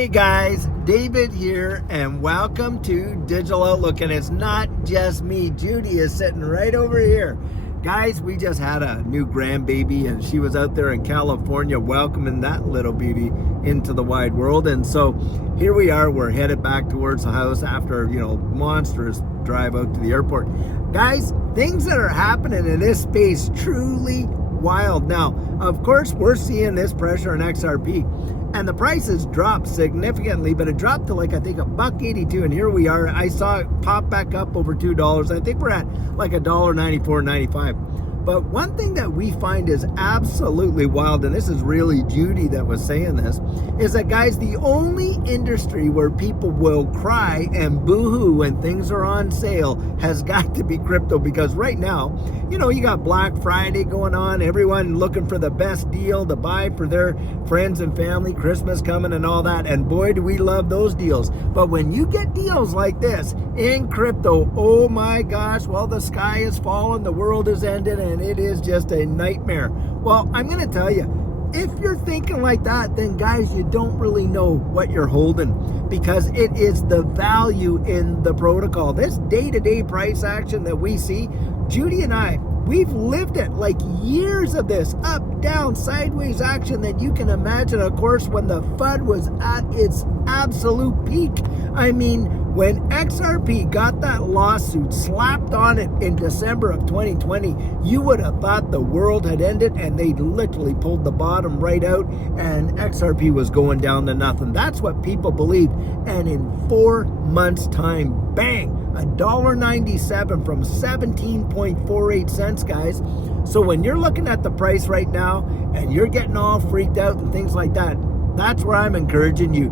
Hey guys, David here, and welcome to Digital Outlook. And it's not just me, Judy is sitting right over here. Guys, we just had a new grandbaby, and she was out there in California welcoming that little beauty into the wide world. And so here we are, we're headed back towards the house after, monstrous drive out to the airport. Guys, things that are happening in this space truly wild. Now, of course, we're seeing this pressure in XRP, and the prices dropped significantly, but it dropped to like, I think, $1.82, and here we are. I saw it pop back up over $2. I think we're at like $1.94.95. But one thing that we find is absolutely wild, and this is really Judy that was saying this, is that, guys, the only industry where people will cry and boo-hoo when things are on sale has got to be crypto. Because right now, you got Black Friday going on, everyone looking for the best deal to buy for their friends and family, Christmas coming and all that, and boy, do we love those deals. But when you get deals like this in crypto, oh my gosh, well, the sky is falling, the world is ended, and it is just a nightmare. Well, I'm going to tell you, if you're thinking like that, then guys, you don't really know what you're holding, because it is the value in the protocol. This day-to-day price action that we see, Judy and I, we've lived it, like years of this up, down, sideways action that you can imagine. Of course, when the FUD was at its absolute peak, I mean, when XRP got that lawsuit slapped on it in December of 2020, you would have thought the world had ended, and they literally pulled the bottom right out, and XRP was going down to nothing. That's what people believed. And in 4 months' time, bang, $1.97 from 17.48 cents, guys. So when you're looking at the price right now and you're getting all freaked out and things like that, that's where I'm encouraging you.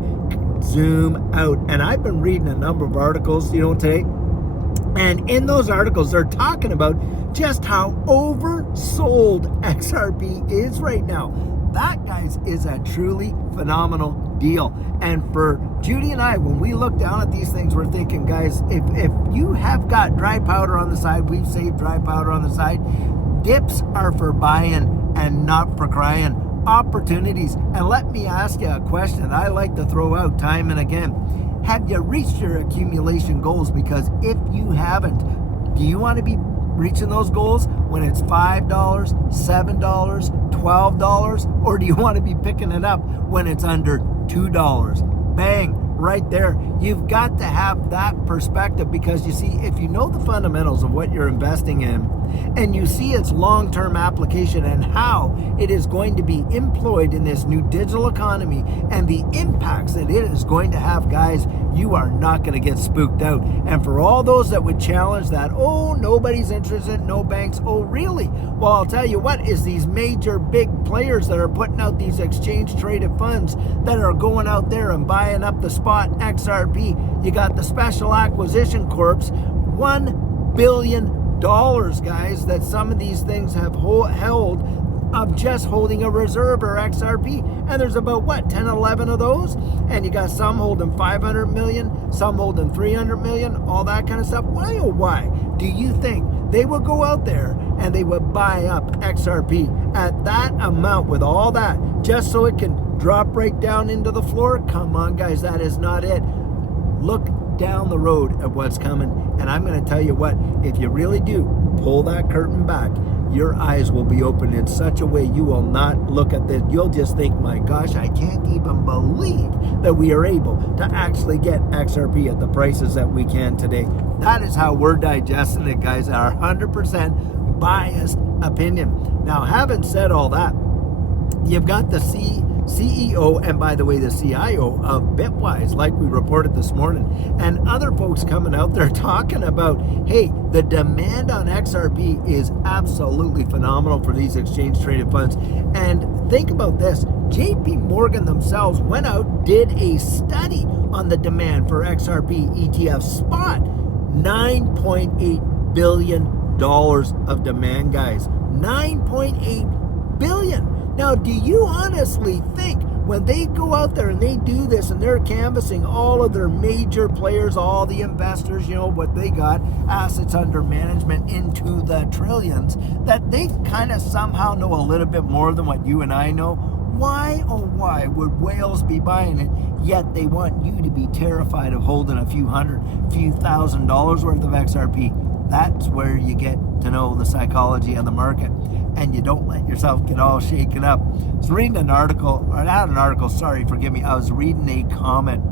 Zoom out. And I've been reading a number of articles, today. And in those articles, they're talking about just how oversold XRP is right now. That, guys, is a truly phenomenal deal. And for Judy and I, when we look down at these things, we're thinking, guys, if you have got dry powder on the side, we've saved dry powder on the side. Dips are for buying and not for crying. Opportunities. And let me ask you a question I like to throw out time and again. Have you reached your accumulation goals? Because if you haven't, do you want to be reaching those goals when it's $5, $7, $12, or do you want to be picking it up when it's under $2? Bang, right there. You've got to have that perspective, because you see, if you know the fundamentals of what you're investing in, and you see its long-term application and how it is going to be employed in this new digital economy and the impacts that it is going to have, guys, you are not going to get spooked out. And for all those that would challenge that, oh, nobody's interested, no banks, oh, really? Well, I'll tell you what, is these major big players that are putting out these exchange-traded funds that are going out there and buying up the spot XRP. You got the Special Acquisition Corps, $1 billion, guys, that some of these things have held of just holding a reserve or XRP. And there's about 10, 11 of those, and you got some holding 500 million, some holding 300 million, all that kind of stuff. Why, oh why do you think they would go out there and they would buy up XRP at that amount with all that just so it can drop right down into the floor? Come on, guys, that is not it. Look down the road at what's coming, and I'm going to tell you what, if you really do pull that curtain back, your eyes will be open in such a way you will not look at this. You'll just think, my gosh, I can't even believe that we are able to actually get XRP at the prices that we can today. That is how we're digesting it, guys, our 100% biased opinion. Now, having said all that, you've got the CEO, and by the way, the CIO of Bitwise, like we reported this morning, and other folks coming out there talking about, hey, the demand on XRP is absolutely phenomenal for these exchange-traded funds. And think about this, JP Morgan themselves went out, did a study on the demand for XRP ETF spot, $9.8 billion of demand, guys. $9.8 billion. Now, do you honestly think when they go out there and they do this and they're canvassing all of their major players, all the investors, what they got, assets under management into the trillions, that they kind of somehow know a little bit more than what you and I know? Why, oh why, would whales be buying it, yet they want you to be terrified of holding a few $1,000 worth of XRP? That's where you get to know the psychology of the market, and you don't let yourself get all shaken up. I was reading an article, or not an article, sorry, forgive me, I was reading a comment.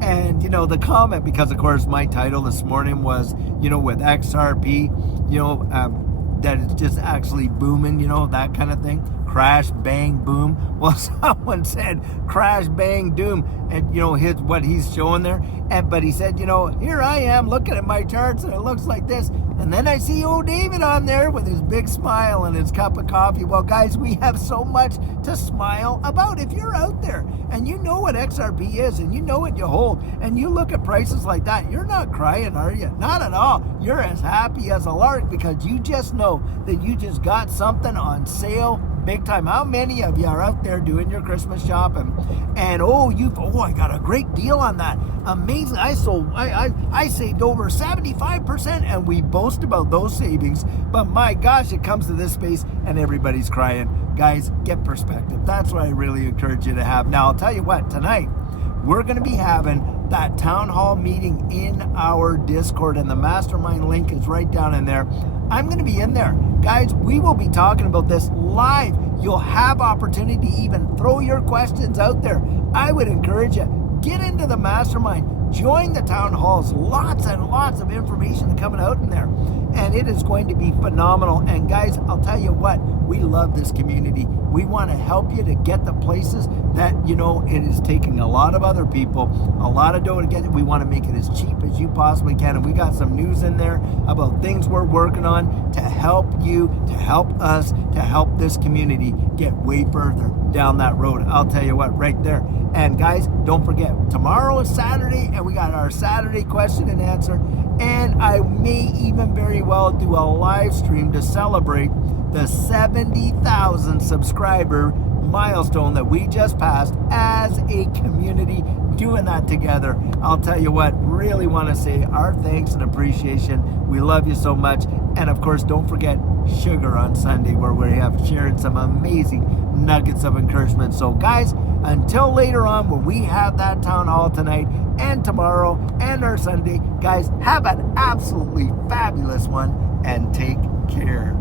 And, the comment, because of course my title this morning was, with XRP, that it's just actually booming, that kind of thing. Crash, bang, boom. Well, someone said crash, bang, doom, and what he's showing there. But he said, here I am looking at my charts, and it looks like this. And then I see old David on there with his big smile and his cup of coffee. Well, guys, we have so much to smile about. If you're out there and you know what XRP is and you know what you hold and you look at prices like that, you're not crying, are you? Not at all. You're as happy as a lark because you just know that you just got something on sale big time. How many of you are out there doing your Christmas shopping and I got a great deal on that. Amazing. I saved over 75%, and we boast about those savings, but my gosh, it comes to this space and everybody's crying. Guys, get perspective. That's what I really encourage you to have. Now, I'll tell you what, tonight we're going to be having that town hall meeting in our Discord, and the mastermind link is right down in there. I'm going to be in there. Guys, we will be talking about this live. You'll have opportunity to even throw your questions out there. I would encourage you, get into the mastermind, join the town halls. Lots and lots of information coming out in there, and it is going to be phenomenal. And guys, I'll tell you what, we love this community. We want to help you to get the places that, it is taking a lot of other people, a lot of dough to get it. We want to make it as cheap as you possibly can. And we got some news in there about things we're working on to help you, to help us, to help this community get way further down that road. I'll tell you what, right there. And guys, don't forget, tomorrow is Saturday, and we got our Saturday question and answer. And I may even very well do a live stream to celebrate the 70,000 subscriber milestone that we just passed as a community, doing that together. I'll tell you what, really want to say our thanks and appreciation. We love you so much. And of course, don't forget Sugar on Sunday, where we have shared some amazing nuggets of encouragement. So guys, until later on when we have that town hall tonight and tomorrow and our Sunday, guys, have an absolutely fabulous one and take care.